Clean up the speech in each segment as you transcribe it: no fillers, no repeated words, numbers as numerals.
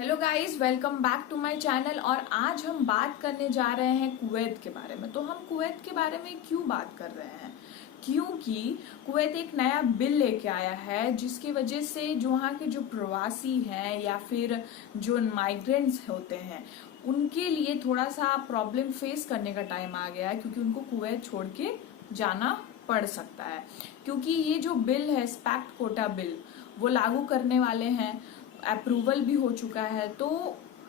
Hello guys, welcome back to my channel. और आज हम बात करने जा रहे हैं कुवैत के बारे में। तो हम कुवैत के बारे में क्यों बात कर रहे हैं? क्योंकि कुवैत एक नया बिल लेके आया है जिसकी वजह से जो वहाँ के जो प्रवासी हैं या फिर जो माइग्रेंट्स होते हैं उनके लिए थोड़ा सा प्रॉब्लम फेस करने का टाइम आ गया है, क्योंकि उनको कुवैत छोड़ के जाना पड़ सकता है। क्योंकि ये जो बिल है, एक्सपैट कोटा बिल, वो लागू करने वाले हैं, अप्रूवल भी हो चुका है। तो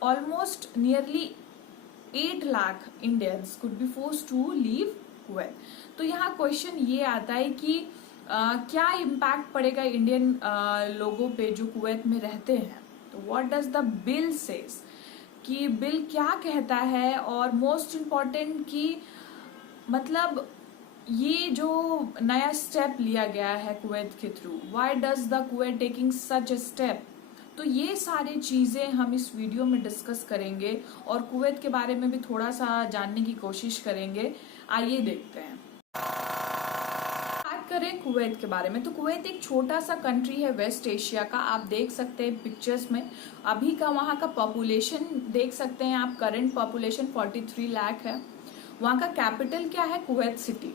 almost nearly 8 lakh Indians could be force to leave Kuwait. तो यहाँ क्वेश्चन ये आता है कि क्या इम्पैक्ट पड़ेगा इंडियन लोगों पे जो कुवैत में रहते हैं। तो what does the bill says, कि बिल क्या कहता है, और मोस्ट इम्पॉर्टेंट कि मतलब ये जो नया स्टेप लिया गया है कुवैत के through, why does the Kuwait taking such a step. तो ये सारी चीजें हम इस वीडियो में डिस्कस करेंगे और कुवैत के बारे में भी थोड़ा सा जानने की कोशिश करेंगे। आइए देखते हैं। बात करें कुवैत के बारे में, तो कुवैत एक छोटा सा कंट्री है वेस्ट एशिया का। आप देख सकते हैं पिक्चर्स में अभी का वहाँ का पॉपुलेशन देख सकते हैं आप। करंट पॉपुलेशन 43 लाख है। वहाँ का कैपिटल क्या है? Kuwait city.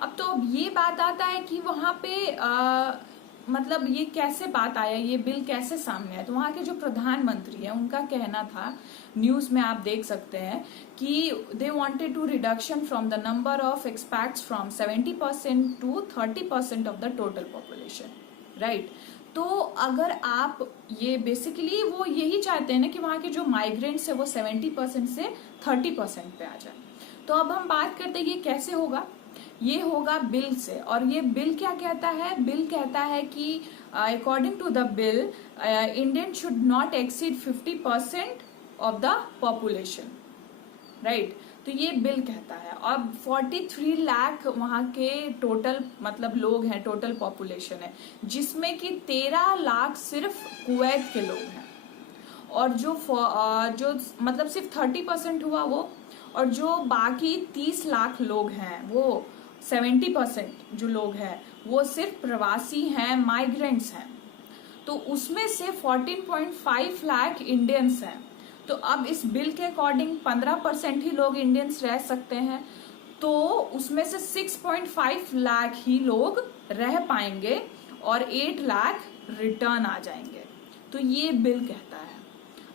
अब ये बात आता है कि वहाँ पे मतलब ये कैसे बात आया, ये बिल कैसे सामने आया। तो वहाँ के जो प्रधानमंत्री हैं उनका कहना था, न्यूज में आप देख सकते हैं, कि they wanted to reduction from the number of expats from 70% to 30% of the total population, right. तो अगर आप ये बेसिकली वो यही चाहते हैं ना कि वहाँ के जो माइग्रेंट्स है वो 70% से 30% पे आ जाए। तो अब हम बात करते हैं ये कैसे होगा। ये होगा बिल से। और ये बिल क्या कहता है? बिल कहता है कि according to the bill Indian should not exceed 50% of the population, right. तो ये बिल कहता है। अब 43 लाख वहाँ के टोटल मतलब लोग हैं, टोटल पॉपुलेशन है, जिसमें कि 13 लाख सिर्फ कुवैत के लोग हैं। और जो मतलब सिर्फ 30% हुआ वो, और जो बाकी 30 लाख लोग हैं, वो 70% जो लोग हैं वो सिर्फ प्रवासी हैं, माइग्रेंट्स हैं। तो उसमें से 14.5 लाख इंडियंस हैं। तो अब इस बिल के अकॉर्डिंग 15% ही लोग इंडियंस रह सकते हैं। तो उसमें से 6.5 लाख ही लोग रह पाएंगे और 8 लाख रिटर्न आ जाएंगे। तो ये बिल कहता है।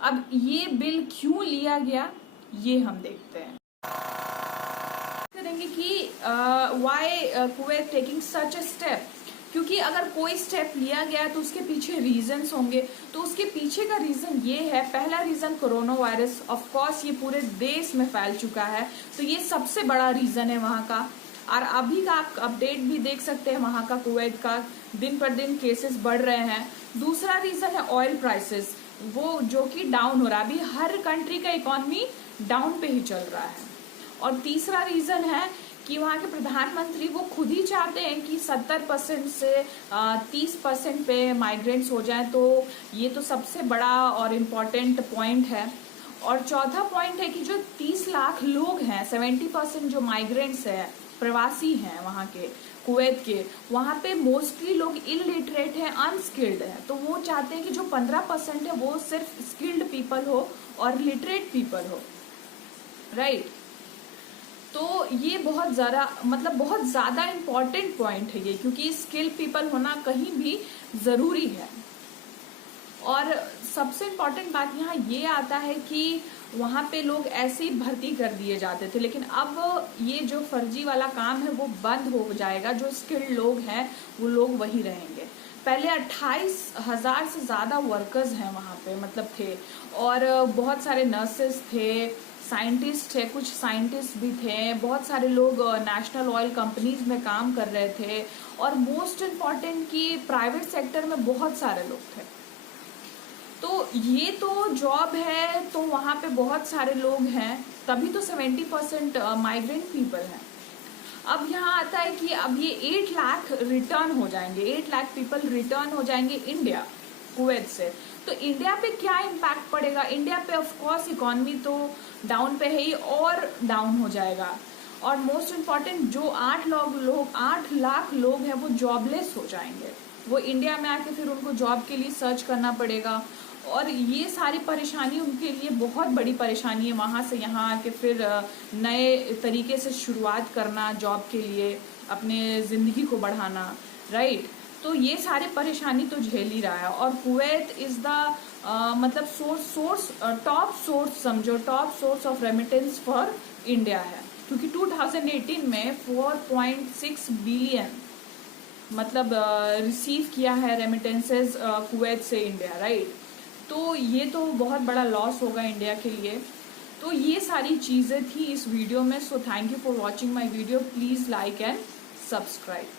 अब ये बिल क्यों लिया गया ये हम देखते हैं। करेंगे कि why Kuwait taking such a step. क्योंकि अगर कोई स्टेप लिया गया तो उसके पीछे रीजंस होंगे। तो उसके पीछे का रीजन ये है, पहला reason corona virus. Of course ये पूरे देश में फैल चुका है, तो ये सबसे बड़ा रीजन है वहाँ का। और अभी का आप अपडेट भी देख सकते हैं वहाँ का, कुवैत का दिन पर दिन केसेस बढ़ रहे हैं। दूसरा रीजन है ऑयल प्राइसेस, वो जो कि डाउन हो रहा है। अभी हर कंट्री का इकोनॉमी डाउन पे ही चल रहा है। और तीसरा रीजन है कि वहाँ के प्रधानमंत्री वो खुद ही चाहते हैं कि 70% से 30% पे माइग्रेंट्स हो जाए। तो ये तो सबसे बड़ा और इम्पोर्टेंट पॉइंट है। और चौथा पॉइंट है कि जो 30 लाख लोग हैं, 70% जो माइग्रेंट्स है, प्रवासी हैं वहाँ के कुवैत के, वहाँ पे मोस्टली लोग इलिटरेट हैं, अनस्किल्ड है। तो वो चाहते हैं कि जो 15% है वो सिर्फ स्किल्ड पीपल हो और लिटरेट पीपल हो, राइट। तो ये बहुत ज़्यादा इम्पॉर्टेंट पॉइंट है ये, क्योंकि स्किल पीपल होना कहीं भी ज़रूरी है। और सबसे इम्पॉर्टेंट बात यहाँ ये आता है कि वहाँ पे लोग ऐसे ही भर्ती कर दिए जाते थे, लेकिन अब ये जो फर्जी वाला काम है वो बंद हो जाएगा। जो स्किल्ड लोग हैं वो लोग वही रहेंगे। पहले 28,000 से ज़्यादा वर्कर्स हैं वहाँ पे, मतलब थे। और बहुत सारे नर्सेस थे, साइंटिस्ट थे, कुछ साइंटिस्ट भी थे, बहुत सारे लोग नेशनल ऑयल कंपनीज में काम कर रहे थे। और मोस्ट इम्पॉर्टेंट कि प्राइवेट सेक्टर में बहुत सारे लोग थे। तो ये तो जॉब है, तो वहाँ पे बहुत सारे लोग हैं, तभी तो 70% माइग्रेंट पीपल हैं। अब यहाँ आता है कि अब ये 8 लाख रिटर्न हो जाएंगे, 8 लाख पीपल रिटर्न हो जाएंगे इंडिया, कुवैत से। तो इंडिया पे क्या इम्पैक्ट पड़ेगा? इंडिया पे ऑफ कोर्स इकोनॉमी तो डाउन पे है ही, और डाउन हो जाएगा। और मोस्ट इम्पॉर्टेंट जो 8 लाख लोग हैं वो जॉबलेस हो जाएंगे। वो इंडिया में आके फिर उनको जॉब के लिए सर्च करना पड़ेगा। और ये सारी परेशानी उनके लिए बहुत बड़ी परेशानी है, वहाँ से यहाँ आके फिर नए तरीके से शुरुआत करना जॉब के लिए, अपने ज़िंदगी को बढ़ाना, राइट। तो ये सारे परेशानी तो झेल ही रहा है। और कुवैत इज़ द मतलब टॉप सोर्स समझो, top source of remittance for India है, क्योंकि 2018 में 4.6 बिलियन मतलब रिसीव किया है रेमिटेंसेज कुवैत से इंडिया, राइट। तो ये तो बहुत बड़ा लॉस होगा इंडिया के लिए। तो ये सारी चीज़ें थी इस वीडियो में। So thank you for watching my video, please like and subscribe.